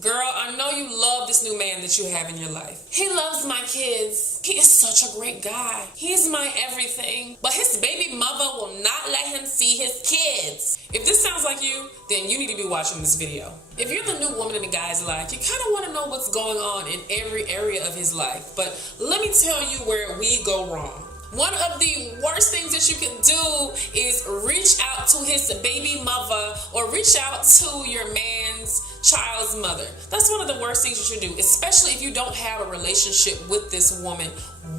Girl, I know you love this new man that you have in your life. He loves my kids. He is such a great guy. He's my everything. But his baby mother will not let him see his kids. If this sounds like you, then you need to be watching this video. If you're the new woman in the guy's life, you kind of want to know what's going on in every area of his life. But let me tell you where we go wrong. One of the worst things that you can do is reach out to his baby mother or reach out to your man's child's mother. That's one of the worst things you should do, especially if you don't have a relationship with this woman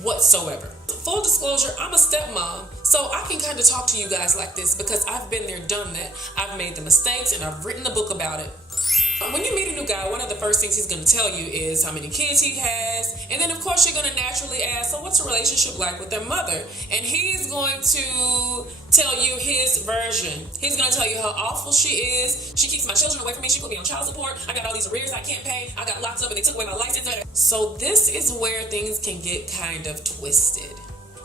whatsoever. Full disclosure, I'm a stepmom, so I can kind of talk to you guys like this because I've been there, done that. I've made the mistakes and I've written a book about it. When you meet a new guy, one of the first things he's going to tell you is how many kids he has. And then, of course, you're going to naturally ask, so what's the relationship like with their mother? And he's going to tell you his version. He's going to tell you how awful she is. She keeps my children away from me. She put me on child support. I got all these arrears I can't pay. I got locked up and they took away my license. So this is where things can get kind of twisted.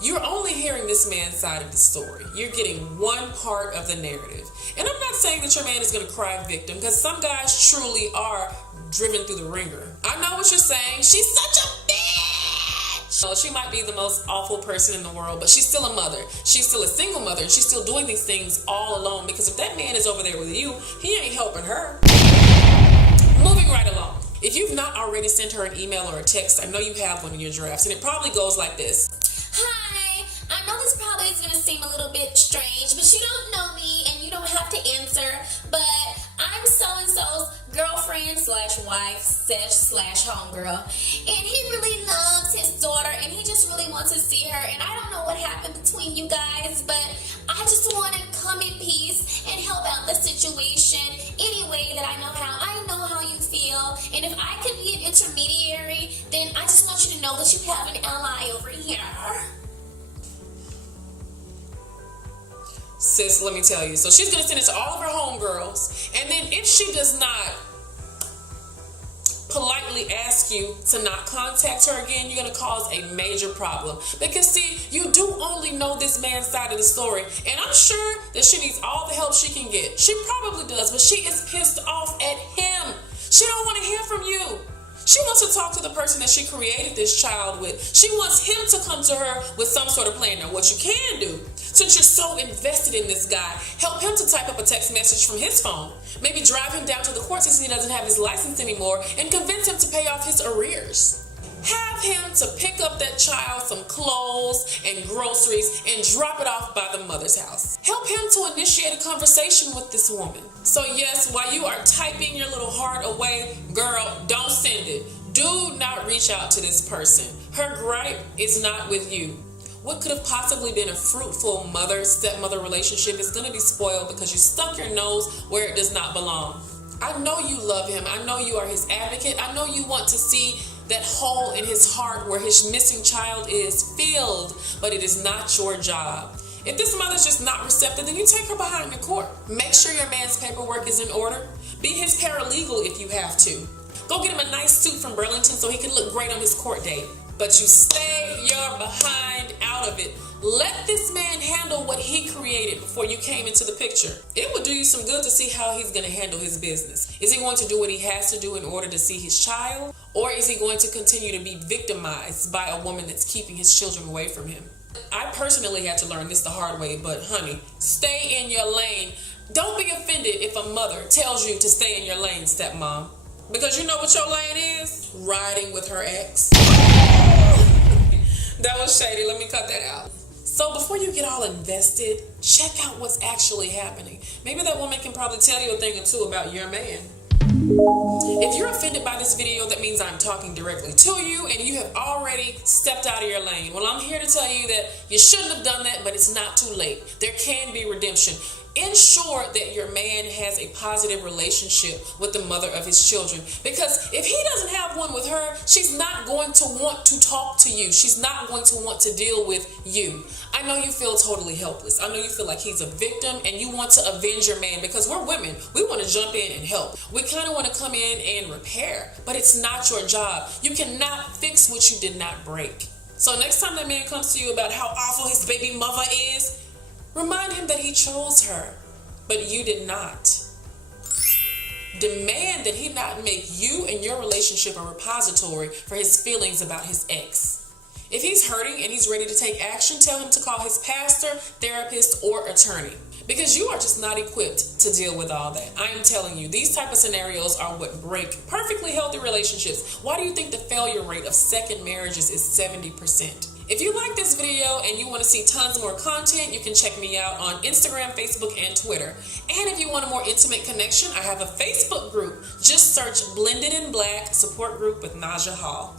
You're only hearing this man's side of the story. You're getting one part of the narrative. And I'm not saying that your man is going to cry victim, because some guys truly are driven through the ringer. I know what you're saying. She's such a bitch. So she might be the most awful person in the world, but she's still a mother. She's still a single mother, and she's still doing these things all alone, because if that man is over there with you, he ain't helping her. Moving right along. If you've not already sent her an email or a text, I know you have one in your drafts, and it probably goes like this. Hi, I know this probably is going to seem a little bit strange, but you don't know me and you don't have to answer, but I'm so-and-so's girlfriend slash wife slash homegirl, and he really loves his daughter and he just really wants to see her, and I don't know what happened between you guys, but I just want to come in peace and help out the situation any way that I know how. I know how you feel, and if I could be an intermediary, then I just want you to know that you have an ally over here. Sis, let me tell you. So she's going to send it to all of her homegirls. And then if she does not politely ask you to not contact her again, you're going to cause a major problem. Because see, you do only know this man's side of the story. And I'm sure that she needs all the help she can get. She probably does, but she is pissed off at him. She don't want to hear from you. She wants to talk to the person that she created this child with. She wants him to come to her with some sort of plan. Now, what you can do, since you're so invested in this guy, help him to type up a text message from his phone. Maybe drive him down to the court since he doesn't have his license anymore and convince him to pay off his arrears. Have him to pick up that child some clothes and groceries and drop it off by the mother's house. Help him to initiate a conversation with this woman. So yes, while you are typing your little heart away, girl, don't send it. Do not reach out to this person. Her gripe is not with you. What could have possibly been a fruitful mother-stepmother relationship is going to be spoiled because you stuck your nose where it does not belong. I know you love him. I know you are his advocate. I know you want to see that hole in his heart where his missing child is filled, but it is not your job. If this mother's just not receptive, then you take her behind the court. Make sure your man's paperwork is in order. Be his paralegal if you have to. Go get him a nice suit from Burlington so he can look great on his court date. But you stay your behind out of it. Let this man handle what he created before you came into the picture. It would do you some good to see how he's going to handle his business. Is he going to do what he has to do in order to see his child? Or is he going to continue to be victimized by a woman that's keeping his children away from him? I personally had to learn this the hard way, but honey, stay in your lane. Don't be offended if a mother tells you to stay in your lane, stepmom. Because you know what your lane is? Riding with her ex. That was shady. Let me cut that out. So before you get all invested, check out what's actually happening. Maybe that woman can probably tell you a thing or two about your man. If you're offended by this video, that means I'm talking directly to you and you have already stepped out of your lane. Well, I'm here to tell you that you shouldn't have done that, but it's not too late. There can be redemption. Ensure that your man has a positive relationship with the mother of his children. Because if he doesn't have one with her, she's not going to want to talk to you. She's not going to want to deal with you. I know you feel totally helpless. I know you feel like he's a victim and you want to avenge your man because we're women. We want to jump in and help. We kind of want to come in and repair, but it's not your job. You cannot fix what you did not break. So next time that man comes to you about how awful his baby mother is, remind him that he chose her, but you did not. demand that he not make you and your relationship a repository for his feelings about his ex. If he's hurting and he's ready to take action, tell him to call his pastor, therapist, or attorney. Because you are just not equipped to deal with all that. I am telling you, these type of scenarios are what break perfectly healthy relationships. Why do you think the failure rate of second marriages is 70%? If you like this video and you want to see tons more content, you can check me out on Instagram, Facebook, and Twitter. And if you want a more intimate connection, I have a Facebook group. Just search Blended in Black Support Group with Naja Hall.